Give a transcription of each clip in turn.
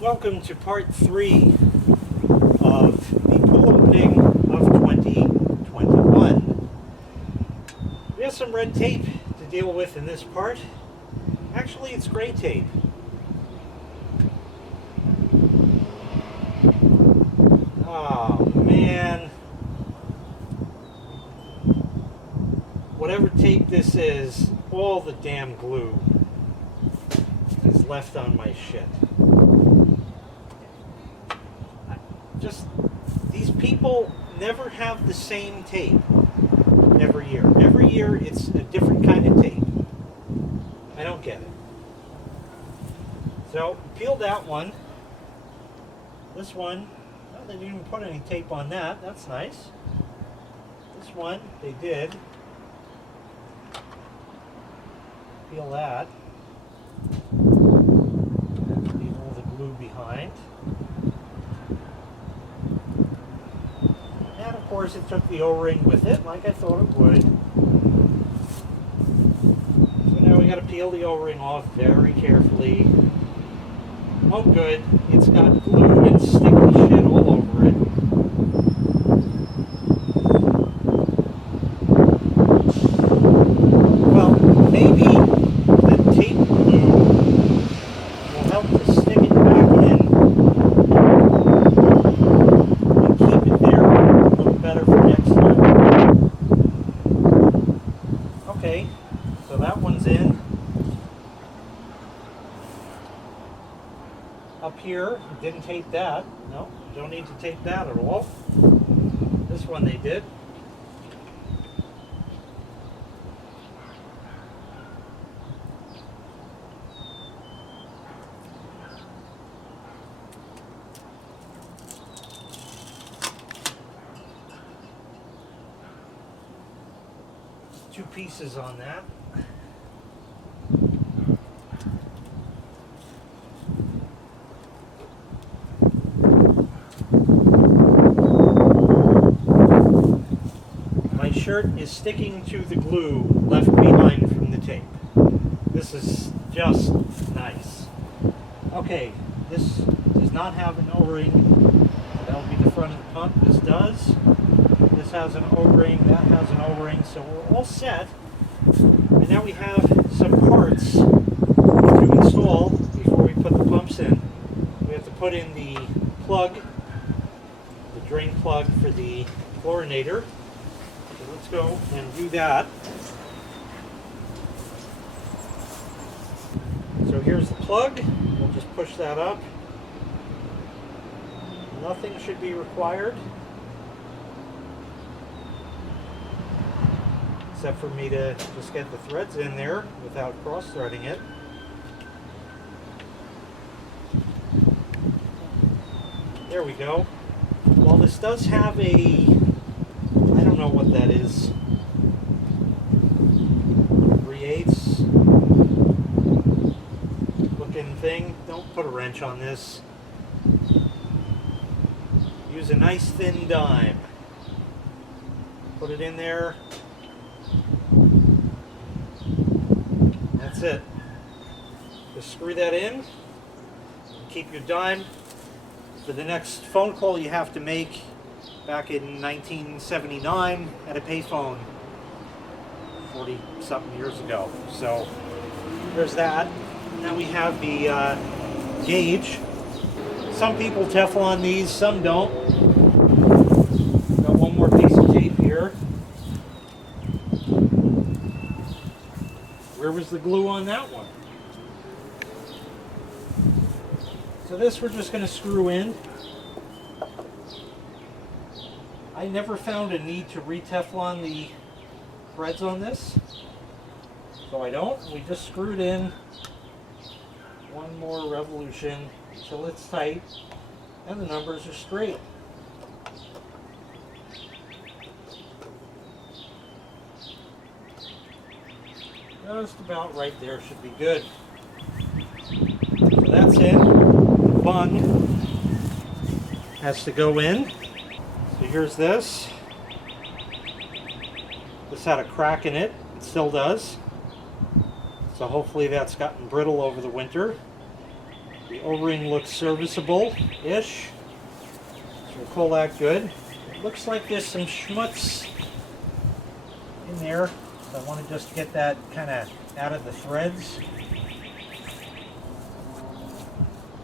Welcome to part 3 of the pool opening of 2021. We have some red tape to deal with in this part. Actually, it's gray tape. Oh man. Whatever tape this is, all the damn glue is left on my shit. These people never have the same tape every year. Every year it's a different kind of tape. I don't get it. So, peel that one. This one, well, they didn't even put any tape on that. That's nice. This one, they did. Peel that. Leave all the glue behind. And of course it took the O-ring with it, like I thought it would. So now we got to peel the O-ring off very carefully. Oh good, it's got glue and sticky shit all over it. Well, maybe the tape glue will help to stick it back in and keep it there a little better for next time. Okay, so that one's in. Up here, didn't tape that. No, don't need to tape that at all. This one they did. Two pieces on that. My shirt is sticking to the glue left behind from the tape. This is just nice. Okay, this does not have an O-ring. That'll be the front of the pump. This does. This has an O-ring, that has an O-ring, so we're all set. And now we have some parts to install before we put the pumps in. We have to put in the plug, the drain plug for the chlorinator. So let's go and do that. So here's the plug. We'll just push that up. Nothing should be required, except for me to just get the threads in there without cross-threading it. There we go. Well, this does have a, I don't know what that is, 3/8 looking thing. Don't put a wrench on this. Use a nice thin dime. Put it in there. That's it. Just screw that in. Keep your dime for the next phone call you have to make back in 1979 at a payphone 40-something years ago. So there's that. Now we have the gauge. Some people Teflon these, some don't. Got one more piece of tape here. Where was the glue on that one? So this we're just going to screw in. I never found a need to re-Teflon the threads on this, so I don't. We just screwed in one more revolution until it's tight and the numbers are straight. Just about right there should be good. So that's in. The bung has to go in. So here's this. This had a crack in it. It still does. So hopefully that's gotten brittle over the winter. The O-ring looks serviceable-ish. So we'll call that good. It looks like there's some schmutz in there. So I want to just get that kind of out of the threads.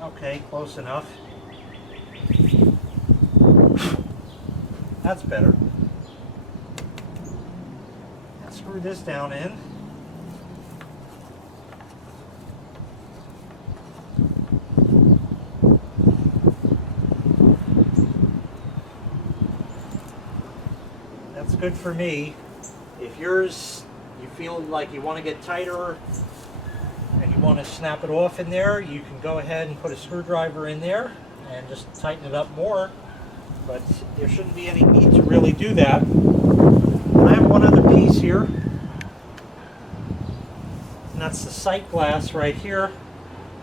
Okay, close enough. That's better. Now screw this down in. That's good for me. If yours, you feel like you want to get tighter and you want to snap it off in there, you can go ahead and put a screwdriver in there and just tighten it up more. But there shouldn't be any need to really do that. I have one other piece here, and that's the sight glass right here.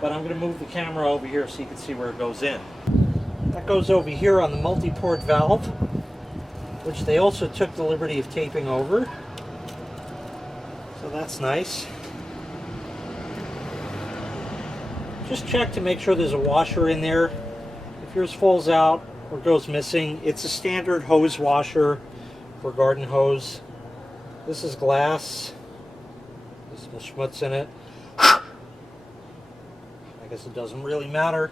But I'm going to move the camera over here so you can see where it goes in. That goes over here on the multi-port valve, which they also took the liberty of taping over. So that's nice. Just check to make sure there's a washer in there. If yours falls out or goes missing, it's a standard hose washer for garden hose. This is glass. There's some schmutz in it. I guess it doesn't really matter.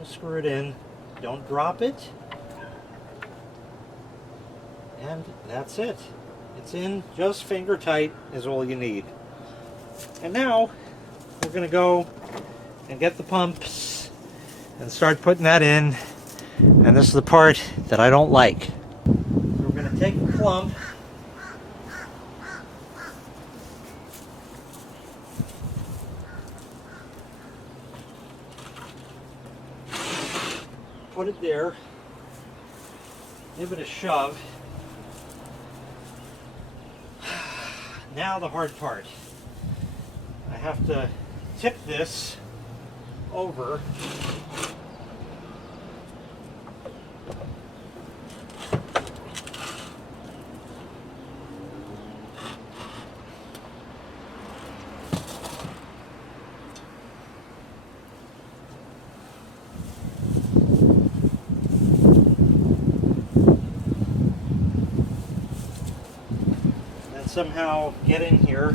Just screw it in. Don't drop it. And that's it. It's in just finger tight is all you need. And now we're going to go and get the pumps and start putting that in. And this is the part that I don't like. We're going to take the clump, put it there, give it a shove. Now the hard part. I have to tip this over. And somehow get in here.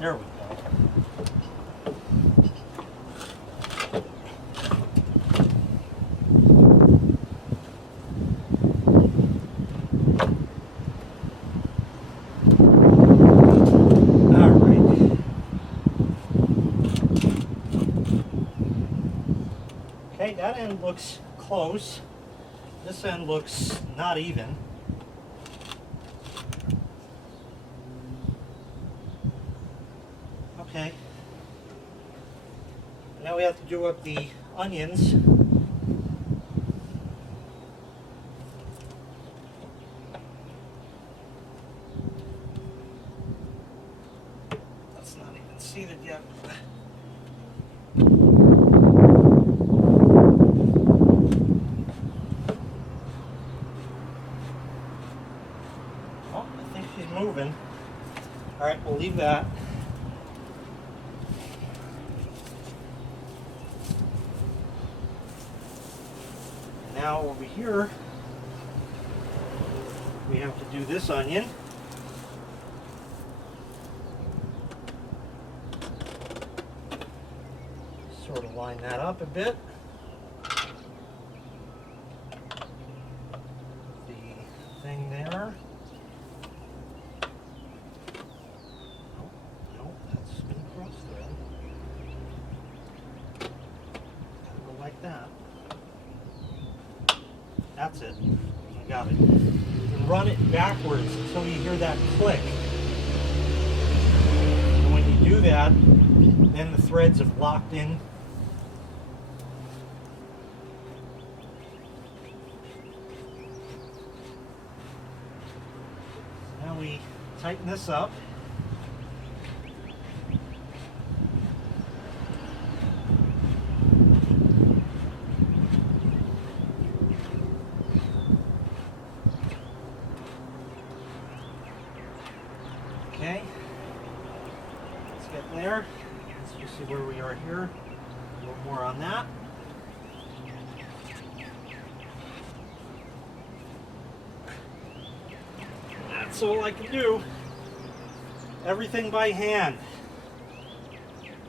There we go. All right. Okay, that end looks close. This end looks not even. Okay. Now we have to do up the onions. That's not even seated yet. Oh, I think she's moving. All right, we'll leave that. Now over here, we have to do this onion. Sort of line that up a bit. The thing there. Oh, no, that's been crossed there. Gotta go like that. That's it. I got it. You can run it backwards until you hear that click. And when you do that, then the threads have locked in. Now we tighten this up. Okay, let's get there. Let's just see where we are here. A little more on that. That's all I can do. Everything by hand.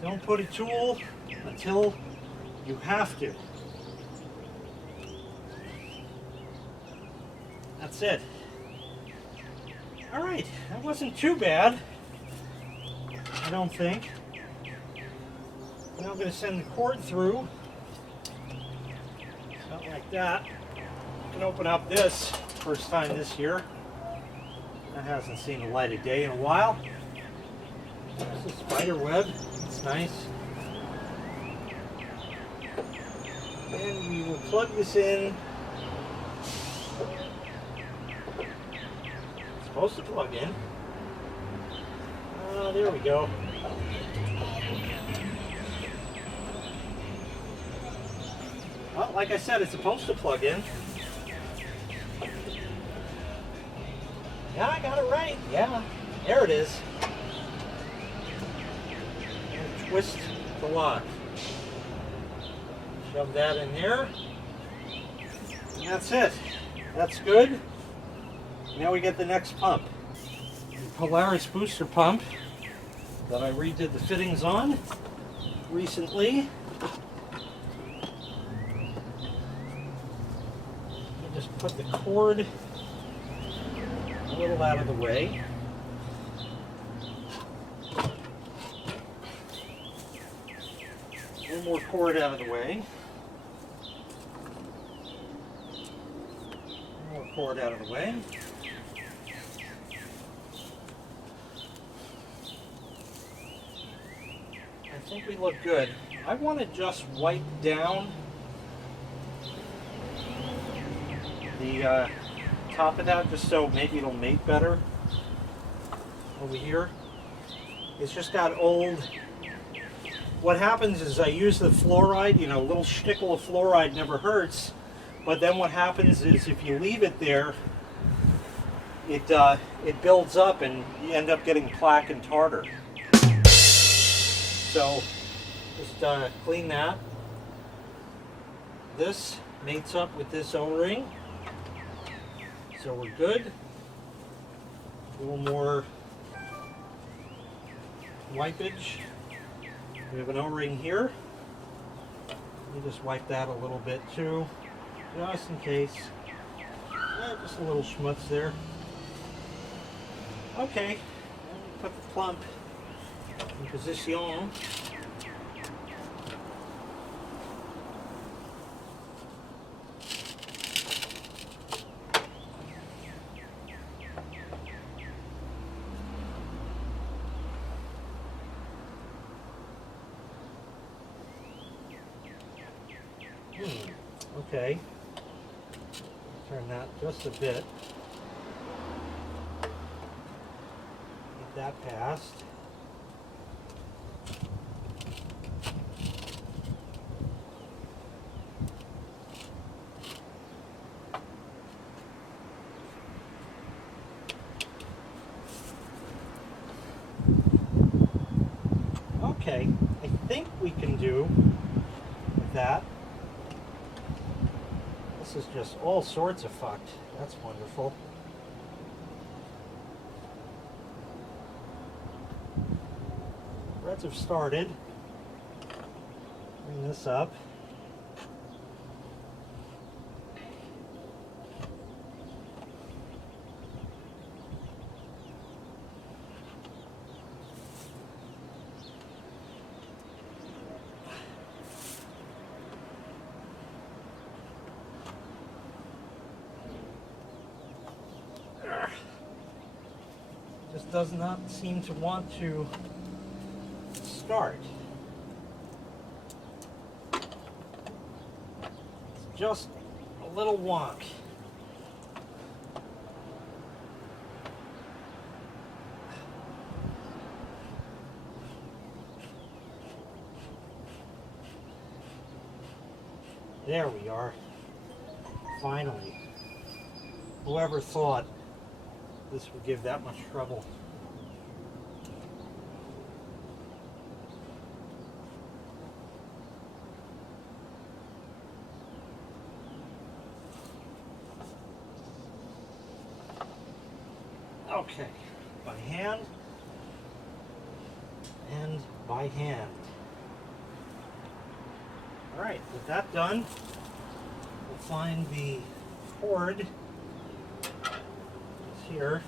Don't put a tool until you have to. That's it. All right, that wasn't too bad, I don't think. Now I'm going to send the cord through, not like that. You can open up this, first time this year. That hasn't seen the light of day in a while. There's a spider web, it's nice. And we will plug this in. Supposed to plug in. There we go. Well, like I said, it's supposed to plug in. Yeah, I got it right. Yeah, there it is. And twist the lock. Shove that in there. And that's it. That's good. Now we get the next pump. The Polaris booster pump that I redid the fittings on recently. You just put the cord a little out of the way. One more cord out of the way. One more cord out of the way. I think we look good. I want to just wipe down the top of that just so maybe it'll mate better over here. It's just got old. What happens is I use the fluoride, you know, a little shtickle of fluoride never hurts, but then what happens is if you leave it there, it builds up and you end up getting plaque and tartar. So just clean that. This mates up with this O-ring. So we're good. A little more wipage. We have an O-ring here. You just wipe that a little bit too, just in case. Just a little schmutz there. Okay, put the plump in position. Okay, turn that just a bit. Get that passed. Okay, I think we can do with that. This is just all sorts of fucked. That's wonderful. Threads have started. Bring this up. Just does not seem to want to start. It's just a little wonk. There we are. Finally. Whoever thought this would give that much trouble? Okay, by hand and by hand. All right, with that done, we'll find the cord. It's here.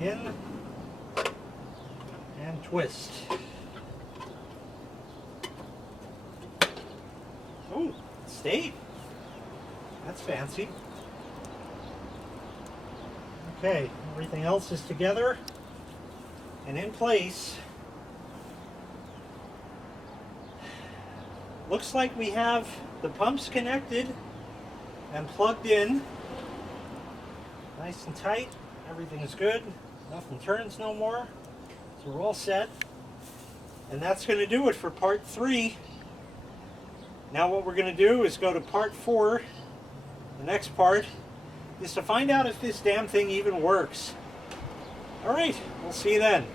In and twist. Oh, it stayed. That's fancy. Okay, everything else is together and in place. Looks like we have the pumps connected and plugged in. Nice and tight. Everything is good. Nothing turns no more. So we're all set. And that's going to do it for part 3. Now what we're going to do is go to part 4. The next part is to find out if this damn thing even works. Alright, we'll see you then.